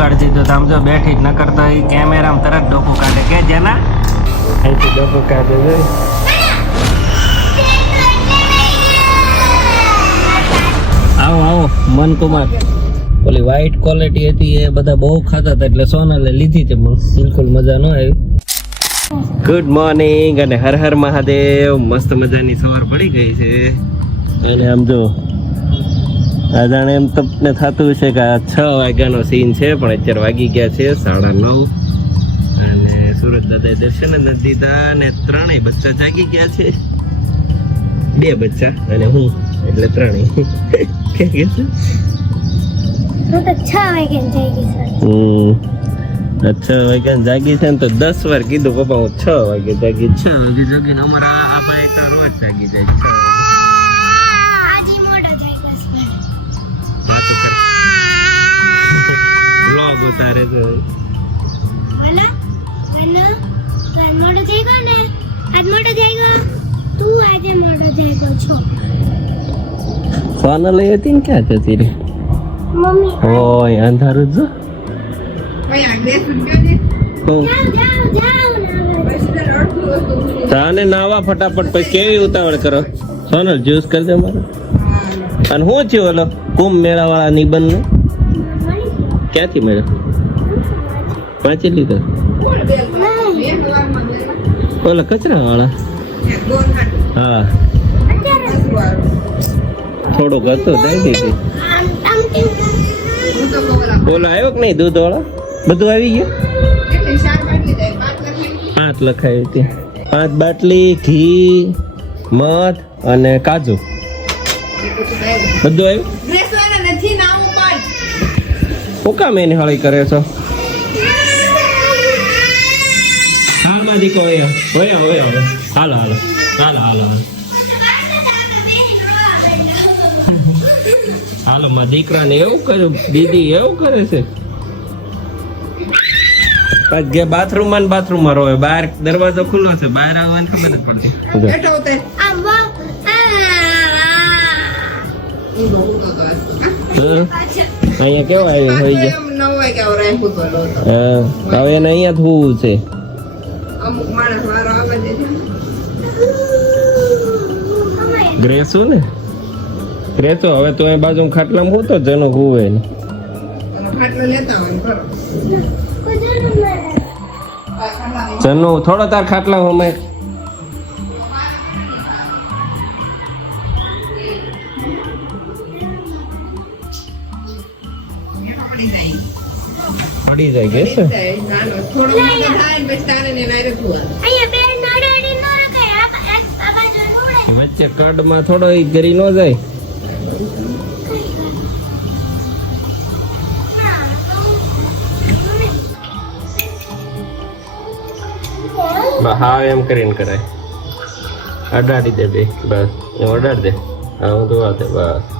જગાડી દીધો તો આમ જો બેઠી ન કરતો એ કેમેરામાં તરત ડોકું કાઢે. કે જેના? અહીંથી ડોકું કાઢે છે. આવો આવો, મનકુમાર. ઓલી વ્હાઈટ ક્વોલિટી હતી, એ બધા બહુ ખાતા હતા, એટલે સોનલે લીધી હતી બિલકુલ મજા ન આવી. ગુડ મોર્નિંગ અને હર હર મહાદેવ. મસ્ત મજાની સવાર પડી ગઈ છે. અને આમ જો જાણે એમ તમને થતું છે કે આ છ વાગ્યાનો સીન છે પણ અત્યારે વાગી ગયા છે સાડા નવ. અને સુરત દાદાએ દર્શન જ નથી દીધા અને ત્રણેય બચ્ચા જાગી ગયા છે. બે બચ્ચા અને હું એટલે ત્રણેય. ક્યાં ગયા છે? છ વાગ્યા જાગી છે. ને તો દસ વાર કીધું પપ્પા હું છ વાગે જાગી છ વાગે જાગીને અમારા આ ભાઈ રોજ જાગી જાય. છ ઉતારે છે મને મને કાલ મોડો જઈ ગયો ને? આજ મોડો જઈ ગયો? તું આજે મોડો જઈ ગયો છો. સોનલ એ હતી ને ક્યાં જતી રહી? મમ્મી ઓય અંધારું જ જો. હું જાઓ જાઓ જાઓ ના તાને નાવા ફટાફટ પછી કેવી ઉતાવળ કરો? સોનલ જ્યુસ કરજો દે અને શું થયું ઓલો કુંભ મેળા વાળા નિબંધનું ક્યાંથી મળ્યો? વાંચી લીધો. ઓલા કચરા વાળા હા. થોડુંક હતું, દઈ દીધી. ઓલો આવ્યો કે નહીં દૂધ વાળો બધું આવી ગયું? પાંચ લખાયું હતી. પાંચ બાટલી, ઘી, મધ અને કાજુ. બધું આવ્યું? હું કામ એની હળી કરે છો? હાલમાં દીકો હોય હોય હોય હાલો હાલો. હાલો હાલો હાલો. હાલો માં દીકરાને એવું કર્યું દીદી એવું કરે છે? પાછ ગયા બાથરૂમમાં બાથરૂમમાં રોવે. બહાર દરવાજો ખુલ્લો છે બહાર આવવાની ખબર જ પડતી. આમ હમ. અહીંયા કેવો આવ્યો? હોય ગયા? હવે એને અહીંયા થવું છે. ગ્રેસુ ને? ગ્રેસો હવે તો એ બાજુ ખાટલામાં હું તો જેનો હુવે ને જનો થોડો તાર ખાટલા હોમે પડી જાય કે છે વચ્ચે કડમાં થોડો ઈ ગરી ન જાય. બસ હા એમ કરીને કરાય. અડાડી દે બે બસ. અડાડી દે. હા હું ધોવા દે બસ.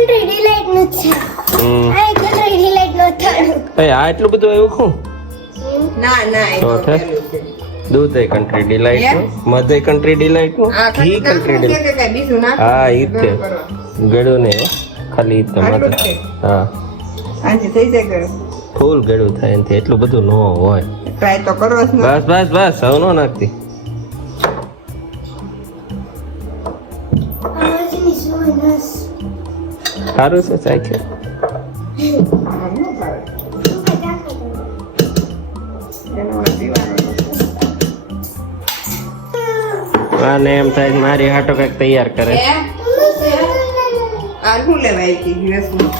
કન્ટ્રી ડિલાઇટનું છે. હમ. આ કન્ટ્રી ડિલાઇટનું થાળું એ આ એટલું બધું આવ્યું ખું? ના ના એ તો છે? પેલું છે. દૂધ એ કન્ટ્રી ડિલાઇટનું? મધ એ કન્ટ્રી ડિલાઇટનું? ઘી કન્ટ્રી ડિલાઇટ? હા ઈ જ તે. ગળ્યું ને ખાલી ઈ તે મધ. હા. હાંજી થઈ જાય. ફૂલ ગળ્યું થાય એનાથી એટલું બધું ન હોય. Try તો કરો બસ બસ બસ સૌ નો નાખતી. સારું છે ચાખે આમ ન ભાવે. એનો ઓલો પીવાનો નથી. આને એમ થાય મારી હાટો કંઈક તૈયાર કરે હે? આ શું લેવા આવી હતી દિવસમાં?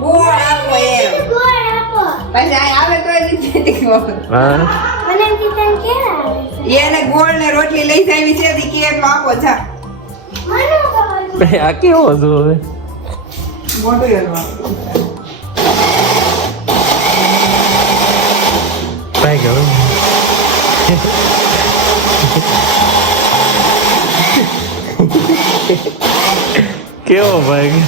ગોળ આપો એમ. ગોળ આપો પછી આ આવે હા મને આવે એને ગોળ ને રોટલી લઈ જાવી છે તી કે એટલો આપો જા મને ખબર આ કેવો હતો હવે? કાંઈ ગયો કેવો ભાઈ?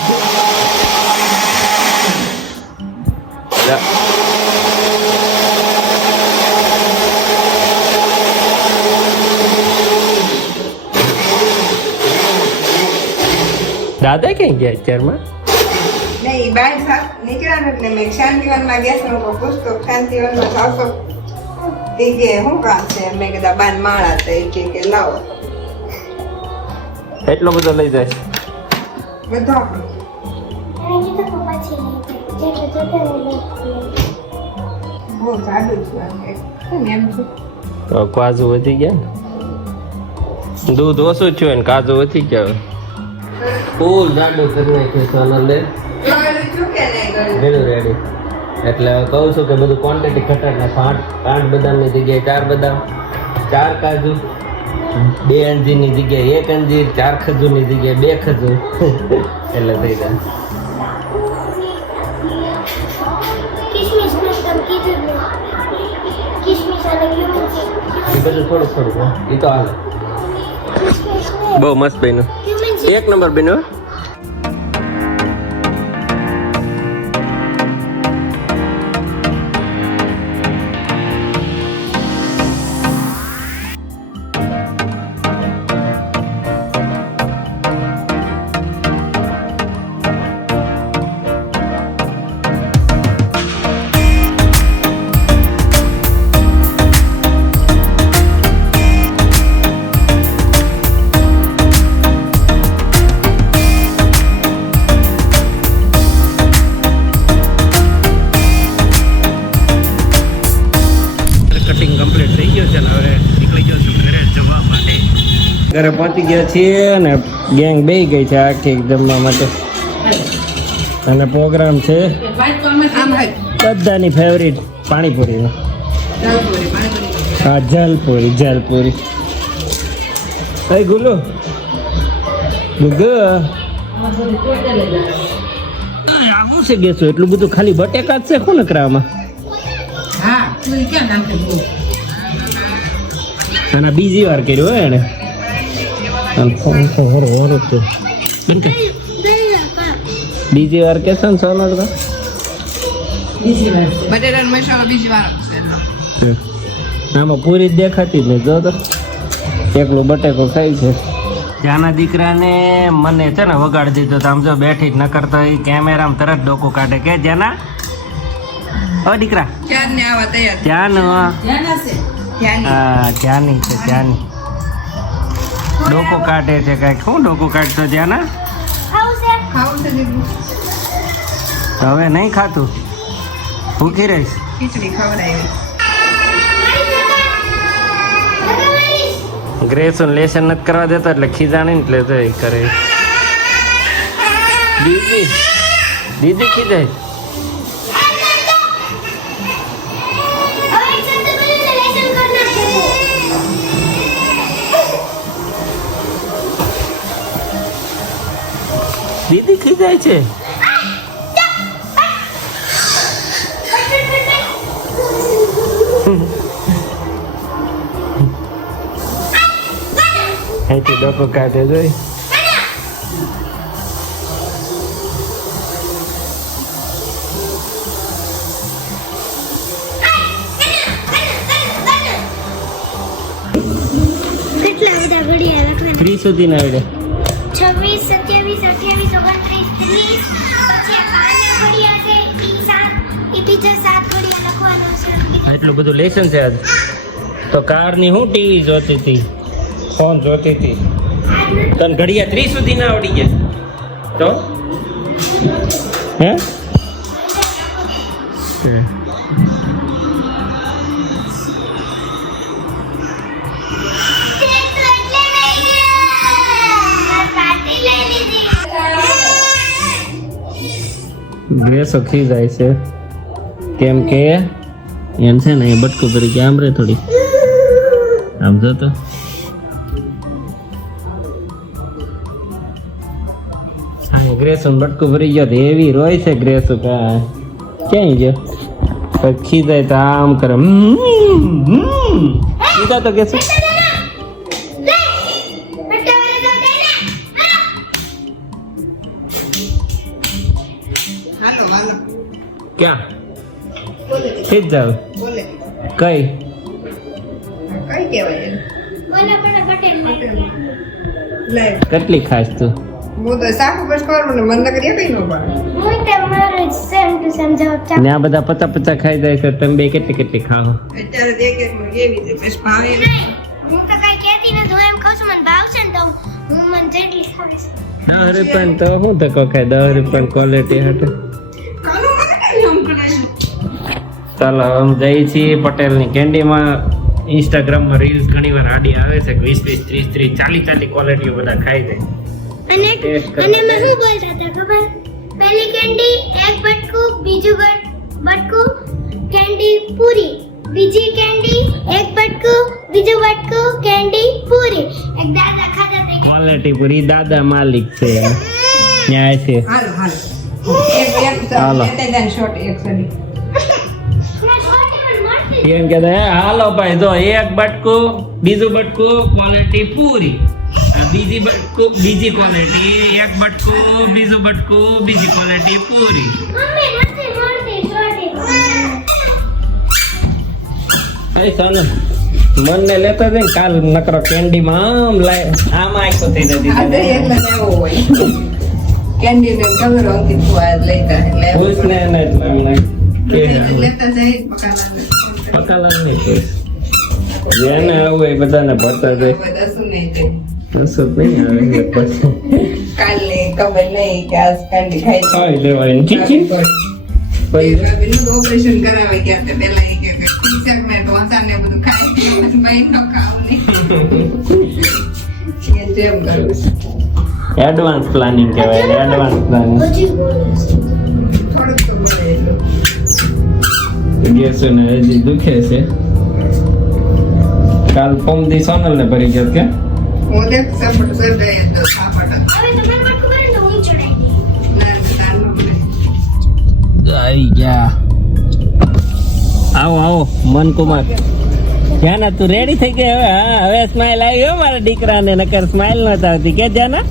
દાદા ક્યાં ગયા અત્યારમાં? નહીં બહાર નીકળ્યા ને મેં શાંતિવનમાં ગેસનો ઉપર પૂછતો શાંતિવનમાં સાવસો એ કે શું કામ છે? મેં કીધા બાન માળા તો એ કે લાવો. એટલો બધો લઈ જાય. બધો છે બહુ જાડું છે એમ છે? કાજુ વધી ગયા દૂધ ઓછું થયું ને કાજુ વધી ગયા ફૂલ જાડું કરી નાખ્યું છે કે રેડી રેડી એટલે કહું છું કે બધું ક્વોન્ટિટી ઘટાડ નાખો. આઠ આઠ બદામની જગ્યાએ ચાર બદામ ચાર કાજુ બે અંજીરની જગ્યાએ એક અંજીર ચાર ખજૂરની જગ્યાએ બે ખજૂર એટલે થઈ જાય. એ બધું થોડું થોડું હો. એ તો હાલ. બહુ મસ્ત બન્યું. ક્યુમિન છે એક ઘરે પહોંચી ગયા છીએ અને ગેંગ બે ગઈ છે આખી જમવા માટે. અને પ્રોગ્રામ છે બધાની ફેવરિટ પાણીપુરીનો. પાણીપુરી. હા જલપુરી જલપુરી. કઈ ગુલ્લુ. ગુગુ આ શું છે ગેસો? એટલું બધું ખાલી બટેકા જ છે શું નકરામાં હા? અને બીજી વાર કર્યું હોય એને. બીજી વાર કે છે ને સોનલ તો. આમાં પૂરી જ દેખાતી નહીં જો તો. એકલું બટેકો ખાય છે. ત્યાંના દીકરાને મને છે ને વગાડી દીધો તો આમ જો બેઠી જ ન કરતો એ કેમેરામાં તરત ડોકું કાઢે. કે જ્યાંના? ઓ દીકરા. ક્યારને આવા તૈયાર? હા. ધ્યાની છે ત્યાંની. ડોકું કાઢે છે કાંઈક. શું ડોકો કાઢતો છે ખાવું હવે નહીં ખાતું? ભૂખી રહીશ. ગ્રેસુન લેસન નથી કરવા દેતો એટલે ખીજાણી એટલે તો એ કરે. દીદી દીદી ખીજાય. દીદી ખીજાય છે? અહીંથી ડોકો કાઢે જોઈ. ત્રીસ સુધી ના આવડે છે આટલું બધું લેસન છે આજ. તો કારની હું ટીવી જોતી હતી? ફોન જોતી હતી. તને ઘડિયા ત્રીસ સુધી ના આવડી ગયા. તો? હે? છે. ડ્રેસો ખીજાય છે. કેમ કે એમ છે ને એ બટકું ભરી આમ રે થોડી. આમ જો તો. ગ્રેસું બટકું ભરી ગયો તો એવી રોય છે ગ્રેસું કા ક્યાંય ગયો? પછી જાય તો આમ કરે. કીધા તો કે શું ક્યાં? બોલે જ જાવ કઈ? કઈ કહેવાય કેટલી ખાસ તું? હું તો શાક ઉપર ખબર મને મન કરીએ કઈ ન પડે હું તમારો સેમ ટુ સેમ જવાબ ચાપ ને આ બધા પચા પચા ખાઈ જાય છે તમે બે કેટલી કેટલી ખાઓ? દસ રૂપિયા તો શું ચાલો આમ જઈએ છીએ પટેલની કેન્ડીમાં ઇન્સ્ટાગ્રામમાં રીલ્સ ઘણી વાર આડી આવે છે વીસ વીસ ત્રીસ ત્રીસ ચાલીસ ચાલીસ ક્વોલિટીઓ બધા ખાઈ જાય અને અને મેં શું બોલતા હતા ખબર પહેલી કેન્ડી એક બટકું બીજું બટ- બટકું કેન્ડી પૂરી બીજી કેન્ડી એક બટકું બીજું બટકું કેન્ડી પૂરી એક દાદા ખાતા હતા ક્વોલિટી પૂરી દાદા માલિક છે ન્યાય છે હાલો હાલો એક એક શોર્ટ એક સડી એમ કે હાલો ભાઈ જો એક બટકું બીજું બટકું ક્વોલિટી પૂરી. આ બીજી બટકું બીજી ક્વોલિટી એક બટકું બીજું બટકું બીજી ક્વોલિટી પૂરી. મમ્મી નથી મળતી છોટી મનને લેતો જઈને કાલ નકરો કેન્ડીમાં આમ લાય આમ આખો થઈ જતી કેન્ડી ને અંકિત લેતા. લેતા પકાલા નહીં જેને આવું એ બધાને ભરતા જાય. શું નહીં આવે પછી. કાલે ખબર નહીં કે આજ કેન્ડી ખાઈ ખાઈ લેવાય પછી? બેનું તો ઓપરેશન કરાવે ગયા તે પહેલા એ કે ને ઢોસા ને બધું ખાઈ ગયું ભાઈ નો ખાવ નહીં. જેમ કરું. છું એડવાન્સ પ્લાનિંગ કહેવાય એડવાન્સ પ્લાનિંગ થોડુંક ગેસ ને હજી દુખે છે. કાલ પમદી સોનલ ને ભરી ગયો કે? દે આવી ગયા. આવો આવો મન કુમાર જાના તું રેડી થઈ ગઈ? હવે હા હવે સ્માઈલ આવી હો મારા દીકરાને નકર સ્માઈલ નતા આવતી. કે જાના?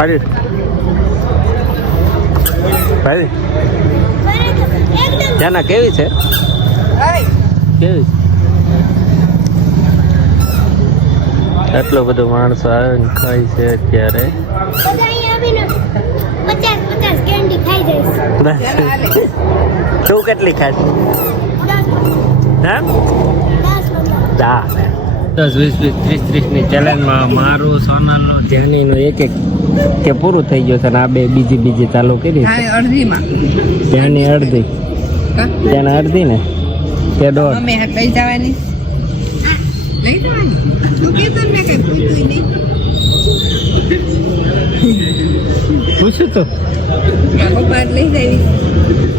ખાલી. ભાઈ જાના કેવી છે? કેવી? એટલો બધો માણસો આવે ને ખાય છે અત્યારે. શું તું કેટલી ખાશ હા? દા. દસ વીસ વીસ ત્રીસ ત્રીસની ચેલેન્જમાં મારું સોનલનું ધ્યાનીનું એક એક કે પૂરું થઈ ગયું છે ને આ બે બીજી બીજી ચાલુ કરી અડધીમાં. ધ્યાની અડધી. ત્યાંની અડધી ને? કે દોઢ? લઈ જવાની. લઈ જવાની? તું પૂછ્યું લઈ જાવી.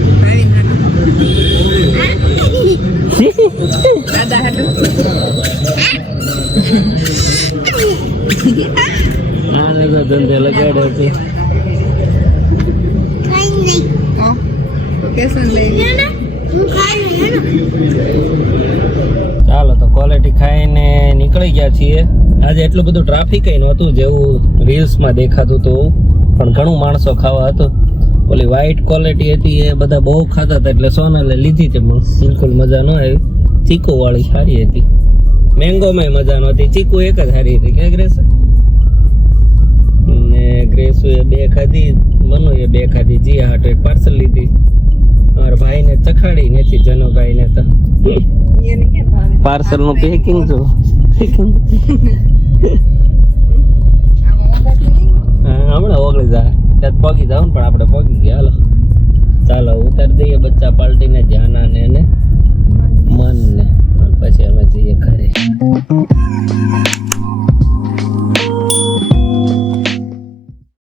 ચાલો તો ક્વોલિટી ખાઈને નીકળી ગયા છીએ. આજે એટલું બધું ટ્રાફિક નહોતું જેવું રીલ્સમાં દેખાતું હતું. પણ ઘણું માણસો ખાવા હતું. ઓલી વ્હાઈટ ક્વોલિટી હતી એ બધા બહુ ખાતા હતા એટલે સોનલે લીધી હતી પણ બિલકુલ મજા ન આવી. ચીકુ વાળી સારી હતી. મેંગોમાં મજા નહોતી ચીકુ એક જ સારી હતી કે ગ્રેસ ને ગ્રેસુ એ બે ખાધી મનુ એ બે ખાધી જીયા હાટો એક પાર્સલ લીધી. મારા ભાઈને ચખાડી નથી જનુભાઈને તો. પાર્સલનું પેકિંગ જો. હમણાં ઓગળી જાય. ત્યાં પગી જાવ ને, પણ આપણે પગી ગયા, હાલો. ચાલો, ઉતારી દઈએ બચ્ચા પાલટીને ધ્યાના ને એને મન ને પછી અમે જઈએ ઘરે.